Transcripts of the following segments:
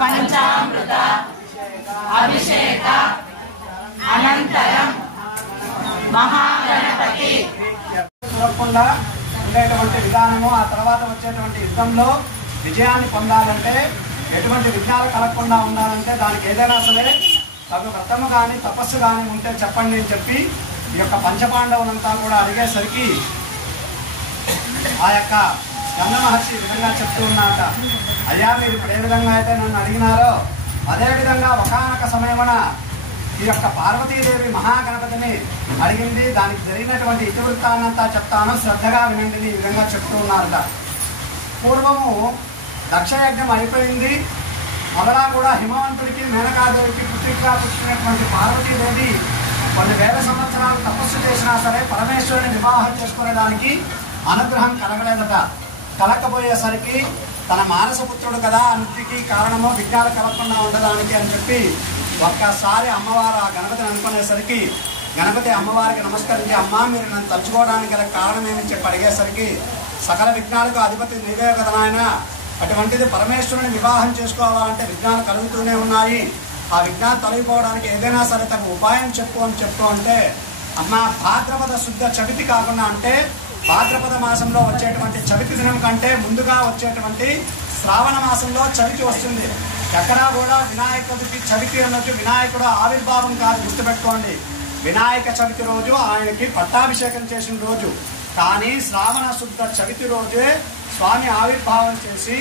పంచామృత అభిషేక అనంతరం మహాగణపతి చూడకుండా ఉండేటువంటి విధానము, ఆ తర్వాత వచ్చేటువంటి యుద్ధంలో విజయాన్ని పొందాలంటే, ఎటువంటి విఘ్నాలు కలగకుండా ఉండాలంటే దానికి ఏదైనా సరే తగు వ్రతము కానీ తపస్సు కానీ ఉంటే చెప్పండి అని చెప్పి ఈ యొక్క పంచపాండవులంతా కూడా అడిగేసరికి ఆ యొక్క గంధ మహర్షి ఈ విధంగా చెప్తూ ఉన్నారట. అయ్యా, మీరు ఇప్పుడు ఏ విధంగా అయితే నన్ను అడిగినారో అదేవిధంగా ఒకానొక సమయమున ఈ యొక్క పార్వతీదేవి మహాగణపతిని అడిగింది. దానికి జరిగినటువంటి ఇతివృత్తాన్నంతా చెప్తాను, శ్రద్ధగా వినండి ఈ విధంగా చెప్తూ ఉన్నారట. పూర్వము దక్షయజ్ఞం అయిపోయింది. మొదలా కూడా హిమవంతుడికి మేనకాదేవికి పుత్రికగా పుట్టినటువంటి పార్వతీదేవి కొన్ని వేల సంవత్సరాలు తపస్సు చేసినా సరే పరమేశ్వరుని వివాహం చేసుకునేదానికి అనుగ్రహం కలగలేదట. కలగకపోయేసరికి తన మానసపుత్రుడు కదా అన్నిటికీ కారణము విఘ్నాలు కలగకుండా ఉండడానికి అని చెప్పి ఒక్కసారి అమ్మవారు ఆ గణపతిని అనుకునేసరికి గణపతి అమ్మవారికి నమస్కరించి, అమ్మ మీరు నన్ను తలుచుకోవడానికి గల కారణం ఏమని చెప్పి అడిగేసరికి, సకల విఘ్నాలకు అధిపతి నీవే కదా నాయన, అటువంటిది పరమేశ్వరుని వివాహం చేసుకోవాలంటే విఘ్నాలు కలుగుతూనే ఉన్నాయి. ఆ విఘ్నాలు తొలగిపోవడానికి ఏదైనా సరే తగు ఉపాయం చెప్పు అని చెప్తూ అంటే, అమ్మ భాద్రపద శుద్ధ చవితి కాకుండా, అంటే భాద్రపద మాసంలో వచ్చేటువంటి చవితి దినం కంటే ముందుగా వచ్చేటువంటి శ్రావణ మాసంలో చవితి వస్తుంది. ఎక్కడా కూడా వినాయకుడికి చవితి అన్నట్టు వినాయకుడు ఆవిర్భావం కాదు, గుర్తుపెట్టుకోండి. వినాయక చవితి రోజు ఆయనకి పట్టాభిషేకం చేసిన రోజు, కానీ శ్రావణ శుద్ధ చవితి రోజే స్వామి ఆవిర్భావం చేసి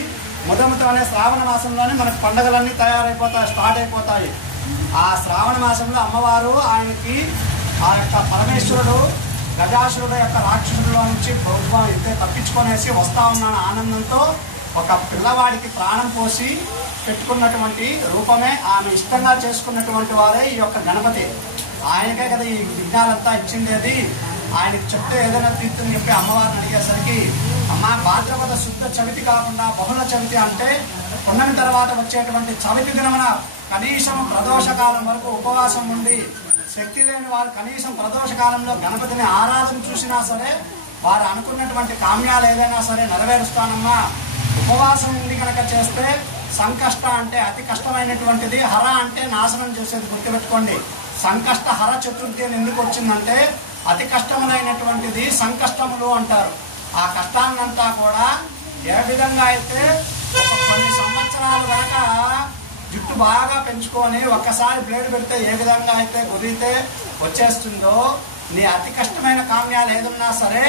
మొదముతోనే శ్రావణ మాసంలోనే మనకు పండుగలన్నీ తయారైపోతాయి, స్టార్ట్ అయిపోతాయి. ఆ శ్రావణ మాసంలో అమ్మవారు ఆయనకి ఆ యొక్క పరమేశ్వరుడు గజాసురుడు యొక్క రాక్షసుడిలో నుంచి ప్రభుత్వం ఇంతే తప్పించుకొనేసి వస్తా ఉన్నాను ఆనందంతో ఒక పిల్లవాడికి ప్రాణం పోసి పెట్టుకున్నటువంటి రూపమే, ఆమె ఇష్టంగా చేసుకున్నటువంటి వారే ఈ యొక్క గణపతి. ఆయనకే కదా ఈ విఘ్నాలంతా ఇచ్చింది. అది ఆయనకి చెప్తే ఏదైనా తీర్థం చెప్పి అమ్మవారిని అడిగేసరికి, అమ్మ భాద్రపద శుద్ధ చవితి కాకుండా బహుళ చవితి అంటే పున్నమి తర్వాత వచ్చేటువంటి చవితి దినమున కనీసం ప్రదోషకాలం వరకు ఉపవాసం ఉండి శక్తి లేని వారు కనీసం ప్రదోషకాలంలో గణపతిని ఆరాధన చూసినా సరే వారు అనుకున్నటువంటి కామ్యాలు ఏదైనా సరే నెరవేరుస్తానమ్మా. ఉపవాసం ఉండి కనుక చేస్తే సంకష్ట అంటే అతి కష్టమైనటువంటిది, హర అంటే నాశనం చేసేది, గుర్తుపెట్టుకోండి. సంకష్ట హర చతుర్థి అని ఎందుకు వచ్చిందంటే అతి కష్టములైనటువంటిది సంకష్టములు అంటారు. ఆ కష్టాన్నంతా కూడా ఏ విధంగా అయితే కొన్ని సంవత్సరాలు కనుక జుట్టు బాగా పెంచుకొని ఒక్కసారి బ్లేడ్ పెడితే ఏ విధంగా అయితే గురితే వచ్చేస్తుందో, నీ అతి కష్టమైన కామ్యాలు ఏదన్నా సరే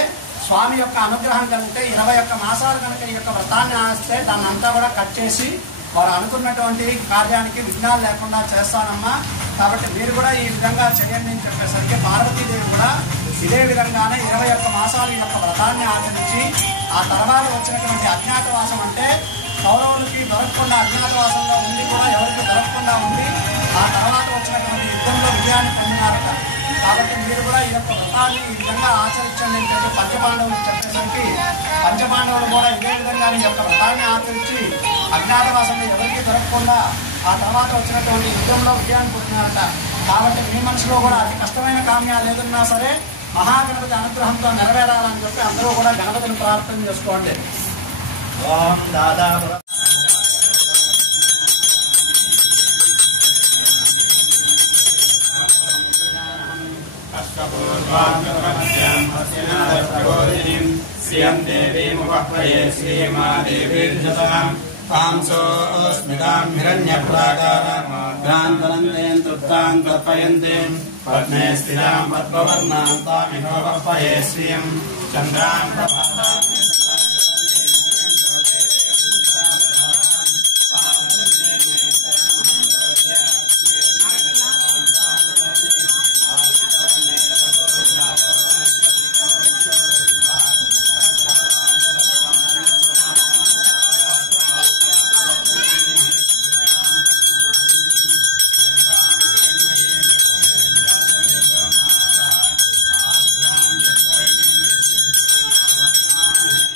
స్వామి యొక్క అనుగ్రహం కలిగితే 21 మాసాలు కనుక ఈ యొక్క వ్రతాన్ని ఆస్తే దాన్ని అంతా కూడా కట్ చేసి వారు అనుకున్నటువంటి కార్యానికి విఘ్నాలు లేకుండా చేస్తానమ్మా. కాబట్టి మీరు కూడా ఈ విధంగా చేయండి అని చెప్పేసరికి పార్వతీదేవి కూడా ఇదే విధంగానే 21 మాసాలు ఈ యొక్క వ్రతాన్ని ఆచరించి ఆ తర్వాత వచ్చినటువంటి అజ్ఞాతవాసం అంటే కౌరవులకి దొరకకుండా అజ్ఞాతవాసంలో ఉండి కూడా ఎవరికి దొరకకుండా ఉంది ఆ తర్వాత వచ్చినటువంటి యుద్ధంలో విజయాన్ని పొందినారట. కాబట్టి మీరు కూడా ఈ యొక్క వ్రతాన్ని ఈ విధంగా ఆచరించండి అని చెప్పి పంచపాండవులు చెప్పేసరికి పంచపాండవులు కూడా ఇదే విధంగా ఈ యొక్క వ్రతాన్ని ఆచరించి అజ్ఞాతవాసంలో ఎవరికి దొరకకుండా ఆ తర్వాత వచ్చినటువంటి యుద్ధంలో విజయాన్ని పొందినారట. కాబట్టి మీ మనసులో కూడా అతి కష్టమైన కామ్యాలు ఏదన్నా సరే మహాగణపతి అనుగ్రహంతో నెరవేరాలని చెప్పి అందరూ కూడా గణపతిని ప్రార్థన చేసుకోండి. ఓం దాదా శ్రియం దేవీముపహ్వయే శ్రీమాదేవీర్జతాం పాంసోస్మితాం హిరణ్యప్రాకారాం భ్రాంతరంతేన్ తృప్తాం కల్పయంతే పద్మే స్థితాం పద్మవర్ణాం తామిహోపహ్వయే శ్రియం చంద్రాం ప్రభాతాం